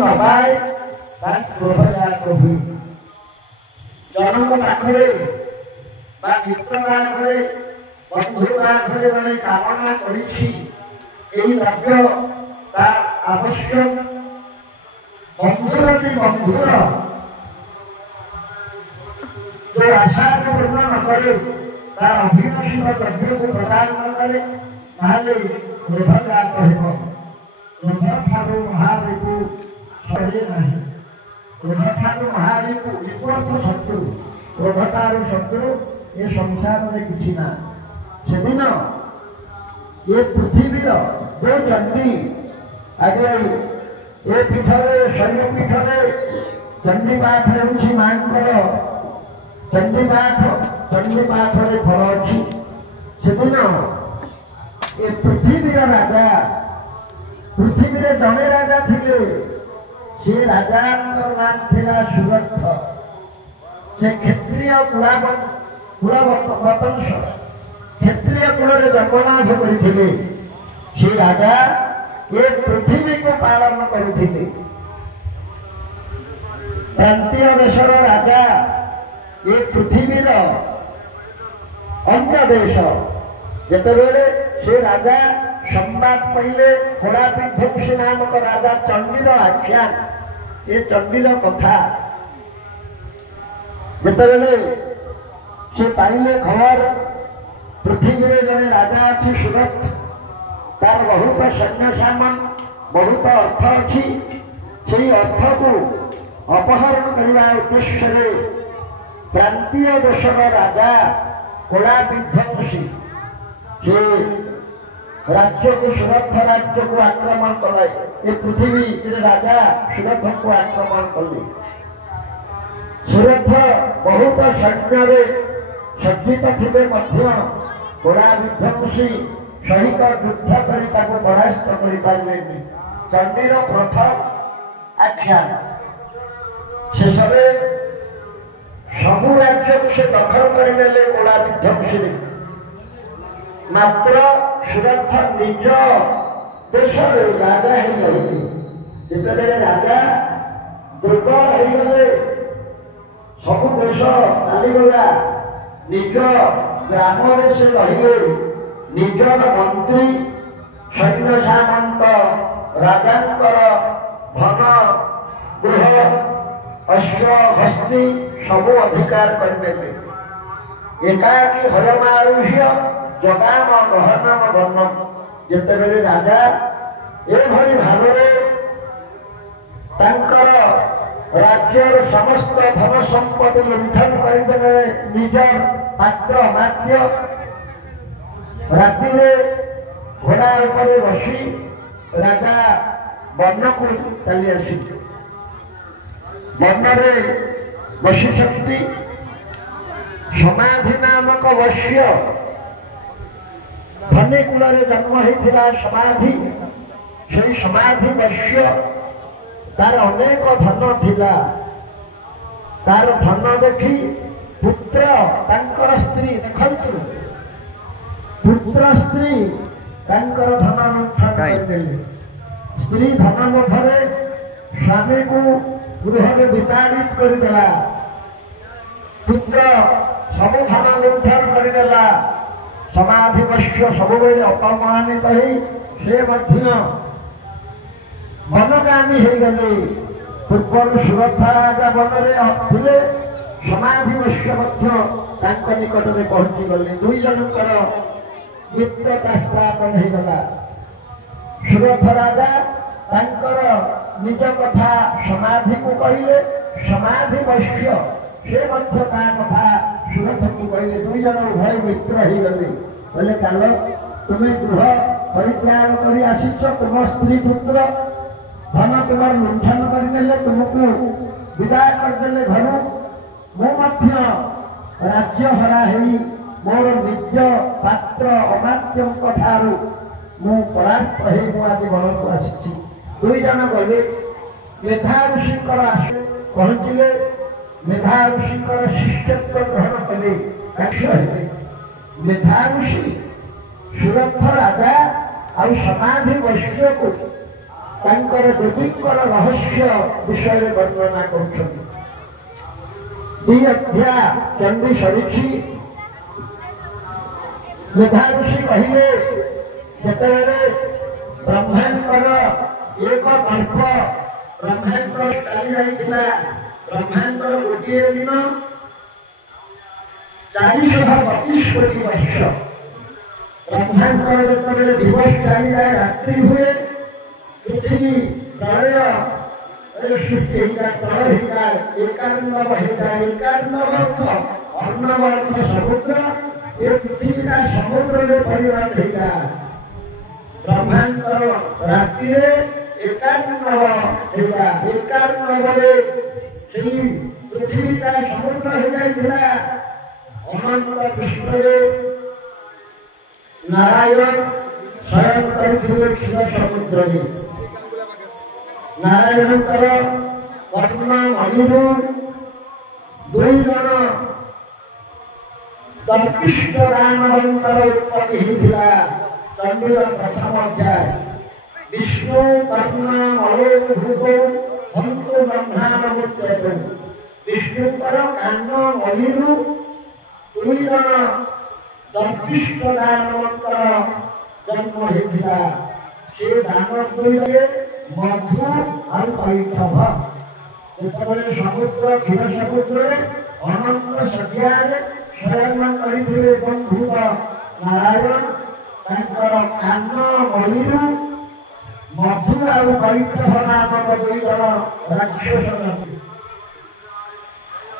अबाय जनक पाखे मित्र पाखे बंधु पाखे जड़े कामना कर आवश्यक बंधुर बंधुर जो आशा को पूर्ण न करे तार अभिलाषी द्रव्य को प्रदान न करे क्रोध ठारू महारिपु सहे नहीं क्रोध ठारू महारिपु विपर्थ शत्रु क्रोध ठारू शत्रु ये संसार में किसी ना से दिन ये पृथ्वी जो चंडी आगे ये पीठरे शैल पीठरे चंडी पाठ होउछि मांकर चंडी पाठ फल अच्छी से दिन ये पृथ्वी राजा पृथ्वी रे जड़े राजा थे से राजा नाम थिला सुरथ से क्षत्रिय कुलवंश क्षत्रिय कुल जन्मलाभ करते से राजा ये पृथ्वी को पालन करुले प्रांतीय देशर राजा ये पृथ्वी अन्य देश जेतेबेले से राजा संवाद पहले घोड़ा विध्वंसी नामक राजा चंडीर आख्यान ये चंडीर कथा जेतेबेले से पाइले खबर पृथ्वी रे जड़े राजा अच्छी सुरथ तार बहुत सैन्य सामान बहुत अर्थ अच्छी से अर्थ को अपहरण करने उद्देश्य प्रांतीय देशर राजा घोड़ा विध्वंसी से राज्य को सुरथ राज्य को आक्रमण कले ये पृथ्वी राजा सुरथ को आक्रमण कले सुरथ बहुत सैन्य सज्जित थे घोड़ा विध्वंसी सहित युद्ध कर परास्त कर चंडीर प्रथम आख्यान शेष सबू राज्य को से दखल करने घोड़ा विध्वंसी मात्र सुरथ निज देश राजा जिते राजा दुर्बल हो गले सब देश चालीगला निज ग्राम से रही निजर मंत्री सैन्य सामंत राजा धन गृह अश्व हस्ती सब अधिकार करने एकाकी हयमारुह्य जगाम गहनम वर्णम जितेबेले राजा एभली भाव राज्यर समस्त धन संपत्ति लुंठन करदे निज पात्र मात्य राति घोड़ा उपर बसी राजा वन को चली आसी वन बसी समाधि नामक वश्य धनी कूल जन्म होता समाधि से समाधि वश्य तार अनेक धन थिला तार धन देखी पुत्र तांकर स्त्री देखु पुत्र स्त्री तांकर धन लुंठन करदेले स्त्री धन लोभरे स्वामी को गृह में विताड़ित करदेला पुत्र सब धन लुंठन करदेला समाधि वश्य सब अपमानित से वनगामी हो गले पूर्व सुरथ राजा वन थे समाधि वश्य निकट में पहुंची गले दुई जनकर मित्रता स्थापन होगला सुरथ राजा निज कथा समाधि को कहले समाधि वश्य से कथा सुरथ को कहले दुई जन उभय मित्र हो गले बोले चल तुम्हें गृह परित्याग कर आसीच तुम स्त्री पुत्र धन तुम लुंठन करदे तुमको विदाय करदे घर मु राज्य हरा मोर निज पात्र अमात्यों ठारू मु परास्त आज वन को आसी दुई जन गले मेधा ऋषि पहुंचले मेधा ऋषि शिष्यत्व ग्रहण कले मेधा ऋषि सुरथ राजा आ समाधि वैश्य को ତାଙ୍କର ଦେବୀଙ୍କର ରହସ୍ୟ ବିଷୟରେ ବର୍ଣ୍ଣନା କରୁଛନ୍ତି। 2 ଅଧ୍ୟାୟ ଚଣ୍ଡୀ ସରିଛି। ମେଧାଋଷି କହିଲେ ଯେତେବେଳେ ବ୍ରହ୍ମାଙ୍କର ଏକ କଳ୍ପ ବ୍ରହ୍ମାଙ୍କର ଚାଲି ଯାଇଥିଲା, ବ୍ରହ୍ମାଙ୍କର ଗୋଟିଏ ଦିନ 432 କୋଟି ବର୍ଷ। ବ୍ରହ୍ମାଙ୍କର ଯେତେବେଳେ ଦିବସ ଚାଲିଯାଏ, ରାତ୍ରି ହୁଏ, ପୃଥିବୀ ପ୍ରଳୟ ସୃଷ୍ଟି ହେଇଯାଏ, ପ୍ରଳୟ ହେଇଯାଏ, ଏକାର୍ଣ୍ଣବ ହେଇଯାଏ। ଏକାର୍ଣ୍ଣବ ଅର୍ଥ ଅର୍ଣ୍ଣବ ଅର୍ଥ ସମୁଦ୍ର। ଏ ପୃଥିବୀଟା ସମୁଦ୍ରରେ ପରିଣତ ହେଇଯାଏ। ବ୍ରହ୍ମାଙ୍କର ରାତିରେ ଏକାର୍ଣ୍ଣବ ହେଇଯାଏ। ଏକାର୍ଣ୍ଣବରେ ସେଇ ପୃଥିବୀଟା ସମୁଦ୍ର ହେଇଯାଇଥିଲା। ଅନନ୍ତ ପୃଷ୍ଠରେ ନାରାୟଣ ଶୟନ କରିଥିଲେ କ୍ଷୀର ସମୁଦ୍ରରେ। ନାରାୟଣଙ୍କର କର୍ଣ୍ଣ ମଣିରୁ 2 ଜଣ ଦର୍ପିଷ୍ଠ ଦାନବଙ୍କର ଉତ୍ପତ୍ତି ହେଇଥିଲା। ଚଣ୍ଡୀର ପ୍ରଥମ ଅଧ୍ୟାୟ। ବିଷ୍ଣୁ କର୍ଣ୍ଣ ମଳୋଭୂତ ହନ୍ତୁ ବ୍ରହ୍ମାନମୁଦ୍ୟତ। ବିଷ୍ଣୁଙ୍କର କାନ ମଣିରୁ 2 ଜଣ ଦର୍ପିଷ୍ଠ ଦାନବଙ୍କର ଜନ୍ମ ହେଇଥିଲା। ସେ ଦାନ 2ରେ ମଧୁ ଆଉ କୈଟଭ। ଯେତେବେଳେ ସମୁଦ୍ର କ୍ଷୀର ସମୁଦ୍ରରେ ଅନନ୍ତ ଶଯ୍ୟାରେ ଶୟନ କରିଥିଲେ ବନ୍ଧୁତ ନାରାୟଣ, ତାଙ୍କର କାନ ମଣିରୁ ମଧୁ ଆଉ କୈଟଭ ନାମକ 2 ଜଣ ରାକ୍ଷସ ଜନ୍ମ।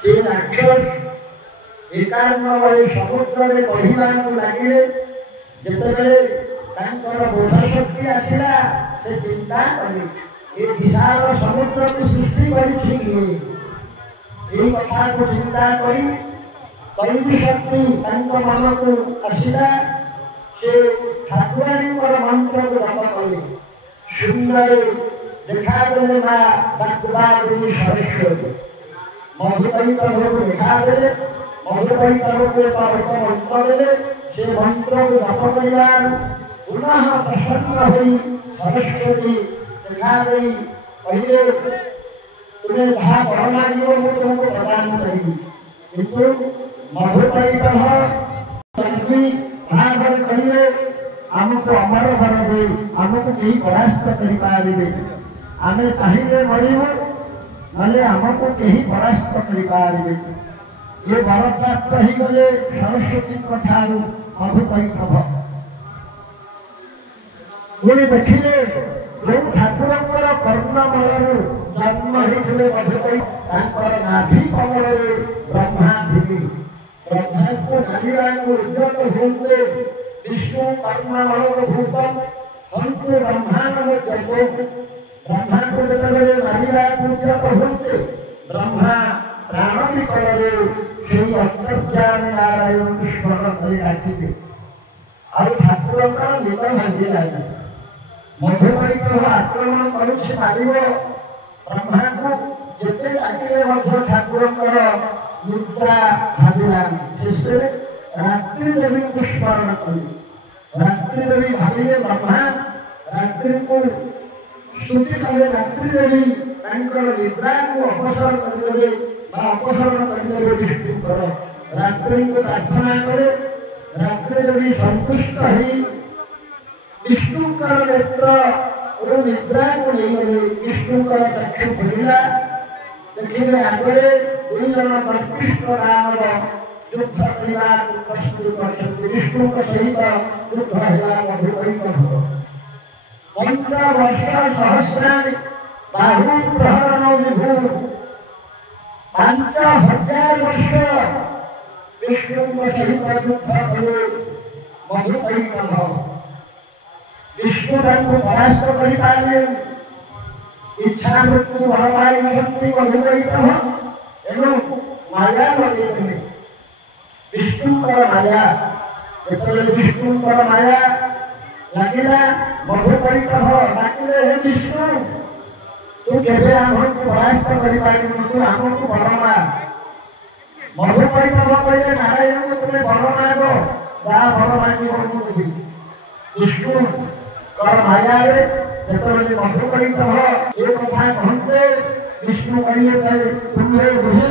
ସେ ରାକ୍ଷସ ଏକାର୍ଣ୍ଣବ ସମୁଦ୍ରରେ କହିବାକୁ ଲାଗିଲେ। ଯେତେବେଳେ ତାଙ୍କର ବୋଧ ଶକ୍ତି ଆସିଲା, ସେ ଚିନ୍ତା କଲେ ଏ ବିଶାଳ ସମୁଦ୍ରକୁ ସୃଷ୍ଟି କରିଛି କିଏ? এই କଥାକୁ ଚିନ୍ତା କରି ଦୈବୀ ଶକ୍ତି ତାଙ୍କ ମନକୁ ଆସିଲା। ସେ ଠାକୁରାଣୀଙ୍କର ମନ୍ତ୍ରକୁ ଜପ କଲେ। ଶୂନ୍ୟରେ ଦେଖାଦେଲେ ମା ଡାକୁବାଦିନୀ ସରସ୍ୱତୀ। ମଧୁକୈଟଭକୁ ଦେଖାଦେଲେ। ମଧୁକୈଟଭକୁ ଏକ ମନ୍ତ୍ର ଦେଲେ। ସେ ମନ୍ତ୍ରକୁ ଜପ କରିବାରୁ ପୁନଃ ପ୍ରସନ୍ନ ହୋଇ ସରସ୍ୱତୀ ଦେଖାଦେଇ କହିଲେ, ତୁମେ ଯାହା ବର ମାଗିବ ମୁଁ ତୁମକୁ ପ୍ରଦାନ କରିବି। କିନ୍ତୁ ମଧୁକୈଟଭ ଭାବରେ କହିଲେ, ଆମକୁ ଅମର ବର ଦେ, ଆମକୁ କେହି ପରାସ୍ତ କରିପାରିବେ। ଆମେ ଚାହିଁଲେ ମରିବୁ, ନହେଲେ ଆମକୁ କେହି ପରାସ୍ତ କରିପାରିବେ। ଏ ବର ପ୍ରାପ୍ତ ହେଇଗଲେ ସରସ୍ୱତୀଙ୍କ ଠାରୁ ମଧୁକୈଟଭ। ପୁଣି ଦେଖିଲେ ଯେଉଁ ଠାକୁରଙ୍କର କର୍ଣ୍ଣମଳରୁ ଜନ୍ମ ହେଇଥିଲେ ମଧୁକୈଟଭ, ତାଙ୍କର ନାଭି କମଳରେ ବ୍ରହ୍ମା ଥିଲେ। ବ୍ରହ୍ମାଙ୍କୁ ମାନିବାକୁ ଉଦ୍ୟତ ହୁଅନ୍ତେ ବିଷ୍ଣୁ କର୍ଣ୍ଣମଳର ଭୂତମ୍ ହନ୍ତୁ ବ୍ରହ୍ମାନମୁଦ୍ୟତ। ବ୍ରହ୍ମାଙ୍କୁ ଯେତେବେଳେ ମାନିବାକୁ ଉଦ୍ୟତ ହୁଅନ୍ତେ, ବ୍ରହ୍ମା ପ୍ରାଣ ବିକଳରେ ସେଇ ଅନ୍ତର୍ଯାମୀ ନାରାୟଣଙ୍କୁ ସ୍ମରଣ କରି ଡାକିଲେ। ଆଉ ଠାକୁରଙ୍କର ନିଦ ଭାଙ୍ଗିଲାନି। ମଧୁକୈଟଭ ଆକ୍ରମଣ କରୁଛି, ମାରିବ ବ୍ରହ୍ମାଙ୍କୁ। ଯେତେ ଡାକିଲେ ମଧ୍ୟ ଠାକୁରଙ୍କର ନିଦ୍ରା ଭାବିଲାନି। ଶେଷରେ ରାତ୍ରି ଦେବୀଙ୍କୁ ସ୍ମରଣ କଲେ। ରାତ୍ରି ଦେବୀ ଭାବିଲେ ବ୍ରହ୍ମା ରାତ୍ରିକୁ ସ୍ତୁତି କଲେ। ରାତ୍ରି ଦେବୀ ତାଙ୍କର ନିଦ୍ରାକୁ ଅପସର କରିଦେବେ ବା ଅପସାରଣ କରିଦେବେ ବିଷ୍ଣୁଙ୍କର। ରାତ୍ରିଙ୍କୁ ପ୍ରାର୍ଥନା କଲେ। ରାତ୍ରି ଦେବୀ ସନ୍ତୁଷ୍ଟ ହେଇ ବିଷ୍ଣୁଙ୍କର ନେତ୍ର ଓ ନିଦ୍ରାକୁ ନେଇଗଲେ। ବିଷ୍ଣୁଙ୍କର ଚକ୍ଷୁ ଖୋଲିଲା। ଦେଖିଲେ ଆଗରେ 2 ଜଣ ଦର୍ପିଷ୍ଠ ଦାନବ ଯୁଦ୍ଧ କରିବାକୁ ପ୍ରସ୍ତୁତ ଅଛନ୍ତି। ବିଷ୍ଣୁଙ୍କ ସହିତ ଯୁଦ୍ଧ ହେଲା ମଧୁକୈଟଭ। 5 ବର୍ଷ ସହସ୍ରାଣୀ ବାହୁ ପ୍ରହରଣ ବିଭୁ। 5000 ବର୍ଷ ବିଷ୍ଣୁଙ୍କ ସହିତ ଯୁଦ୍ଧ କଲେ ମଧୁକୈଟଭ। ବିଷ୍ଣୁ ତାଙ୍କୁ ପରାସ୍ତ କରିପାରିଲେନି। ଇଚ୍ଛା ମୃତ୍ୟୁ ଭରମାଇଛନ୍ତି ମଧୁକୈଟଭ। ଏଣୁ ମାୟା ଲଗେଇଥିଲେ ବିଷ୍ଣୁଙ୍କର ମାୟା। ଯେତେବେଳେ ବିଷ୍ଣୁଙ୍କର ମାୟା ଲାଗିଲା, ମଧୁକୈଟଭ ଡାକିଲେ, ହେ ବିଷ୍ଣୁ, ତୁ କେବେ ଆମକୁ ପରାସ୍ତ କରିପାରିବୁ, ତୁ ଆମକୁ ବର ମାଗ। ମଧୁକୈଟଭ କହିଲେ, ନାରାୟଣଙ୍କୁ ତୁମେ ବର ମାଗ, ଯାହା ବର ମାଗିବ ମୁଁ ଦେବି। ବିଷ୍ଣୁଙ୍କର ମାୟାରେ ଯେତେବେଳେ ମଧୁକୈଟଭ ଏ କଥା କହନ୍ତେ ବିଷ୍ଣୁ କହିଲେ ତୁମେ ବୁଝେ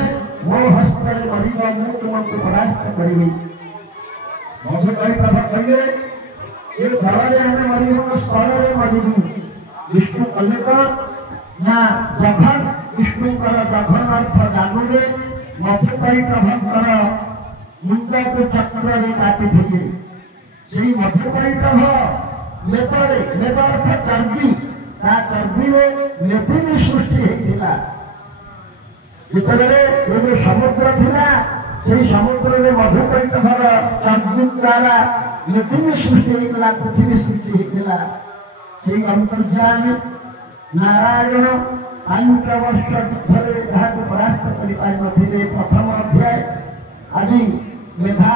ମୋ ହସ୍ତରେ ମରିବ ମୁଁ ତୁମକୁ ପରାସ୍ତ କରିବି। ମଧୁକୈଟଭ କହିଲେ ଏ ଦଳରେ ଆମେ ମରିବୁ ସ୍ଥଳରେ ମରିବୁ। ବିଷ୍ଣୁ କଲେ କଣ ନା ଜଘନ ବିଷ୍ଣୁଙ୍କର ଜଘନ ଅର୍ଥ ଜାନୁରେ ମଧୁକୈଟଭଙ୍କର ମୁଣ୍ଡକୁ ଚକ୍ରରେ କାଟିଥିଲେ। ସେଇ ମଧୁକୈଟଭ ଲେଦରେ ଲେଦ ଅର୍ଥ ଚର୍ବି ତା ଚର୍ବିରେ ମେଦିନୀ ସୃଷ୍ଟି ହେଇଥିଲା। ଯେତେବେଳେ ଏବେ ସମୁଦ୍ର ଥିଲା ସେଇ ସମୁଦ୍ରରେ ମଧୁକୈଟଭର ଚର୍ବି ଦ୍ୱାରା ମେଦିନୀ ସୃଷ୍ଟି ହେଇଥିଲା ପୃଥିବୀ ସୃଷ୍ଟି ହେଇଥିଲା। ସେଇ ଅନ୍ତର୍ଯାମୀ ନାରାୟଣ 5 ବର୍ଷ ଯୁଦ୍ଧରେ ଯାହାକୁ ପରାସ୍ତ କରିପାରିନଥିଲେ ପ୍ରଥମ ଅଧ୍ୟାୟ ଆଜି ମେଧା